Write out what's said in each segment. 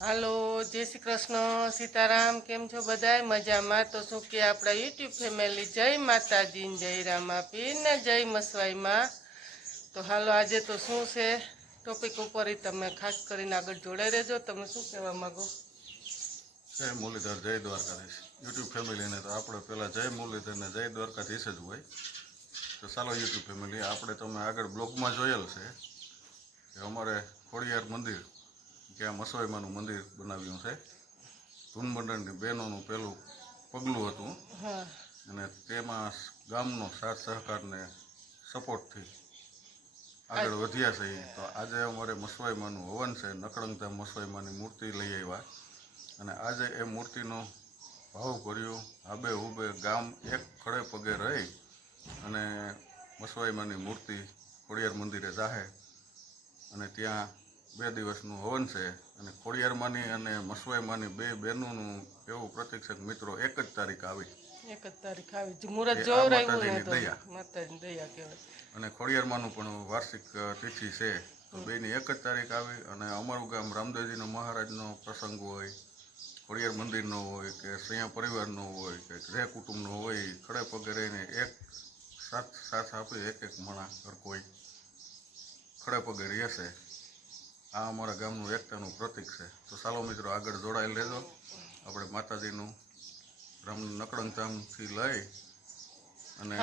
હાલો, જય શ્રી કૃષ્ણ, સીતારામ. કેમ છો બધાય? મજામાં? તો શું કે આપણા યુટ્યુબ ફેમિલી જય માતાજી, જય રામાપીર ને જય મસવાઈમાં. તો હાલો, આજે તો શું છે ટોપિક ઉપર તમે ખાસ કરીને આગળ જોડાઈ રહેજો. તમે શું કહેવા માગો? જય મુરલીધર, જય દ્વારકાધીશ. યુટ્યુબ ફેમિલીને તો આપણે પહેલાં જય મુરલીધર ને જય દ્વારકાધીશ જ હોય. તો ચાલો યુટ્યુબ ફેમિલી, આપણે તમે આગળ બ્લોગમાં જોયેલ છે કે અમારે ખોડિયાર મંદિર ત્યાં મસવાઈમાનું મંદિર બનાવ્યું છે. ધૂન મંડળની બહેનોનું પહેલું પગલું હતું અને તેમાં ગામનો સાથ સહકારને સપોર્ટથી આગળ વધ્યા છે. તો આજે અમારે મસવાઈમાનું હવન છે. નકળંગધામ મસવાઈમાની મૂર્તિ લઈ આવ્યા અને આજે એ મૂર્તિનો ભાવ ભર્યું આબે હુબે ગામ એક ખડે પગે રહી અને મસવાઈમાની મૂર્તિ ખોડિયાર મંદિરે જાહે અને ત્યાં 2 દિવસનું હવન છે. અને ખોડિયારમાંની અને મસવાઈમાંની બે બહેનોનું એવું પ્રતીક છે કે મિત્રો 1 જ તારીખ આવી, 1 જ તારીખ આવી મુહૂર્ત જોરાયું ને તો દયા માતાજીની દયા કહેવાય. અને ખોડિયારમાંનું પણ વાર્ષિક તિથિ છે. તો બેની 1 જ તારીખ આવી અને અમારું ગામ રામદેવજીનો મહારાજનો પ્રસંગ હોય, ખોડિયાર મંદિરનો હોય કે સૈયા પરિવારનો હોય કે ગૃહ કુટુંબનો હોય, ખડે પગે રહીને એક સાથ આપી એક મણા હર કોઈ ખડે પગે રહેશે. આ અમારા ગામનું એકતાનું પ્રતીક છે. તો ચાલો મિત્રો આગળ જોડાઈ લેજો. આપણે માતાજીનું નકળંગધામથી લઈ અને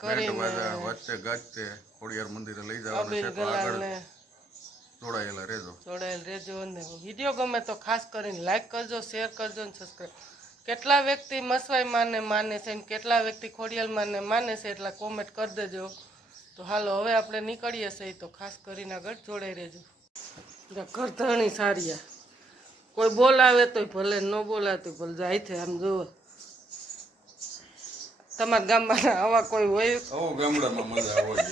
બેન્ડ બાજા વાજતે ગાજતે ખોડિયાર મંદિરે લઈ જવાનું છે. તો આગળ જોડાયેલા રહેજો ને વિડીયો ગમે તો ખાસ કરીને લાઈક કરજો, શેર કરજો ને સબસ્ક્રાઈબ. કેટલા વ્યક્તિ મસવાઈ માને છે ને કેટલા વ્યક્તિ ખોડિયાર માને માને છે એટલા કોમેન્ટ કરી દેજો. તો હાલો, હવે આપણે નીકળીએ છીએ. તો ખાસ કરીને આગળ જોડાઈ રહેજો. ઘરધણી સારિયા કોઈ બોલાવે તોય ભલે, ન બોલાવે તો ભલે. જાય છે આમ જુઓ, તમારા ગામમાં આવા કોઈ હોય? ગામડામાં મજા હોય.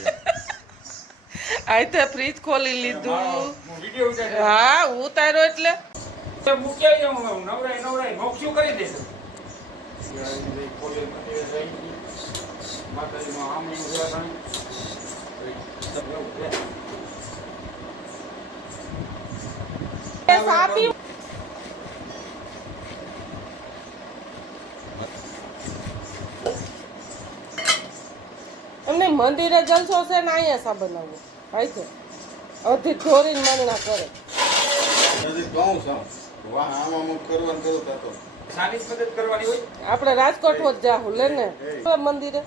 આતે ફ્રીજ ખોલી લીધું. હા, ઉતાર્યો એટલે નવરાય મોક્ષું કરી દેશે. એમને મંદિરે જલસો છે ને અહીંયા સા બનાવવું ભાઈ છે. અધી ઢોરીને માંગણા કરે. આપણે રાજકોટ જ જાહું લે ને મંદિરે.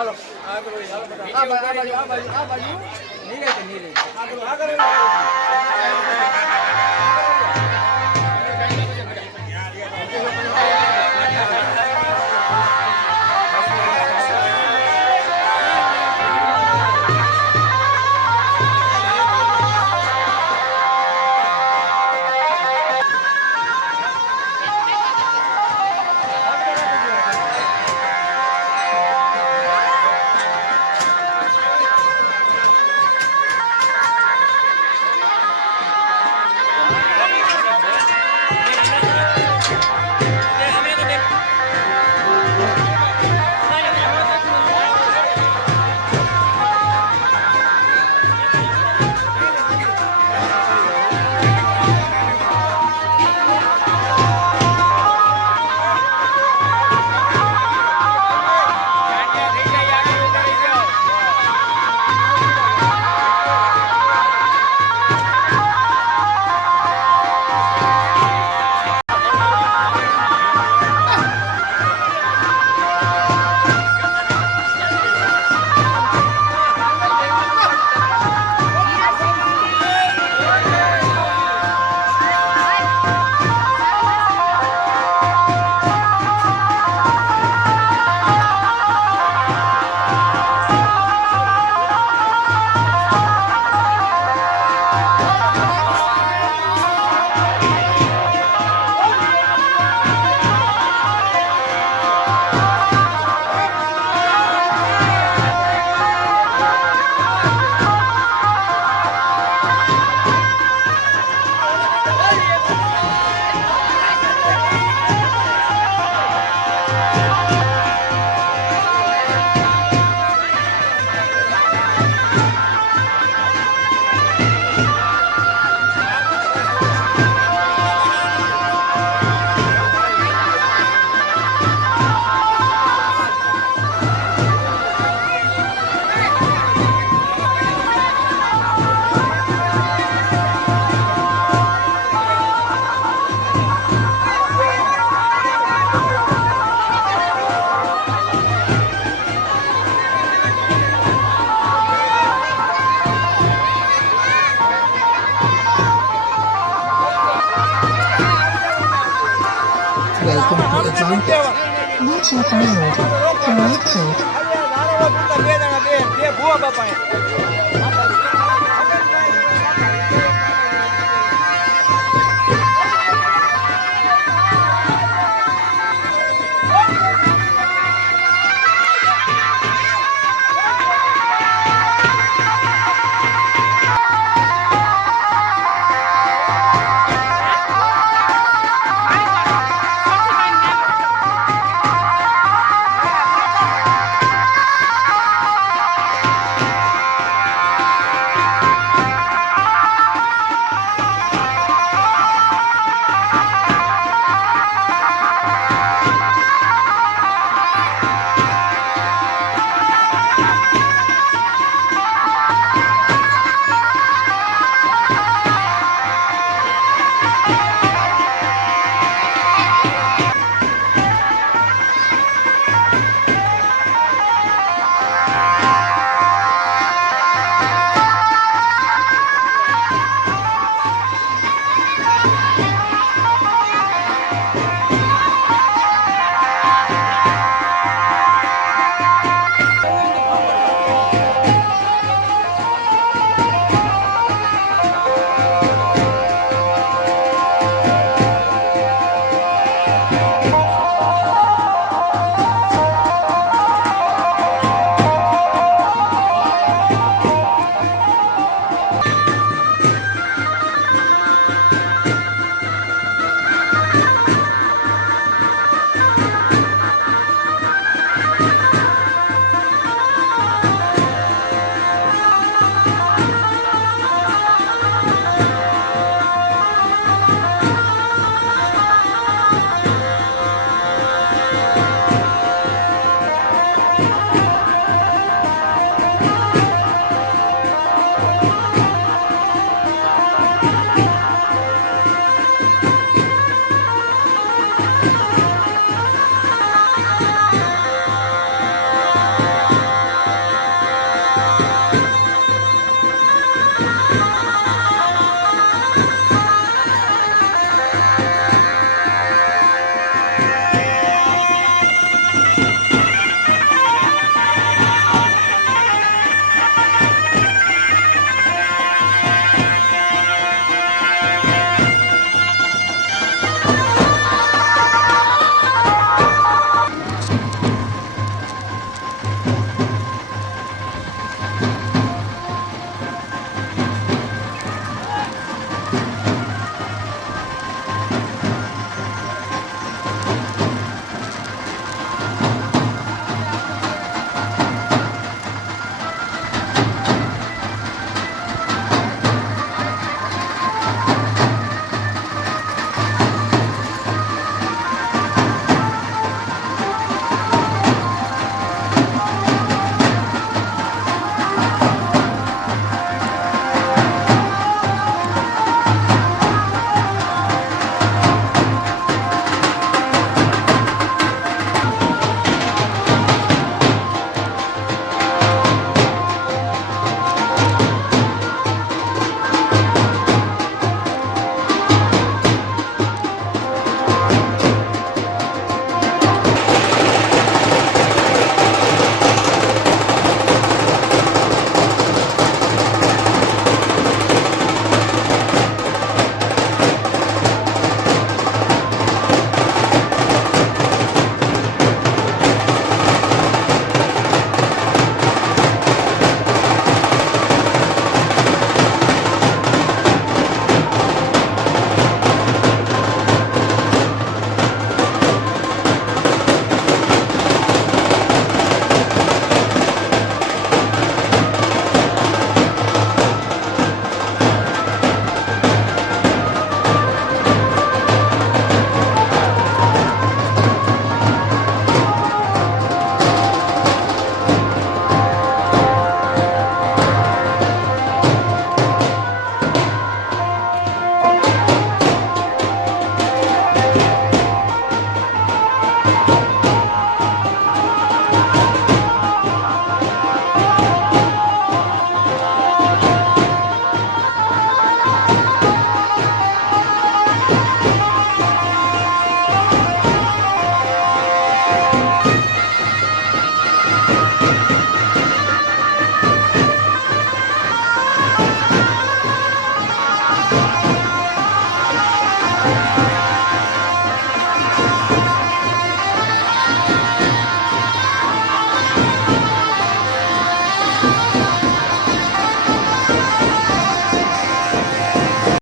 હાલો આગળ વળી, હાલો બધા. આ બાજુ આ બાજુ નીરે આગળ Welcome to Atlantic. Reach your download. Right click. બે જણા બે ભૂવા બાપા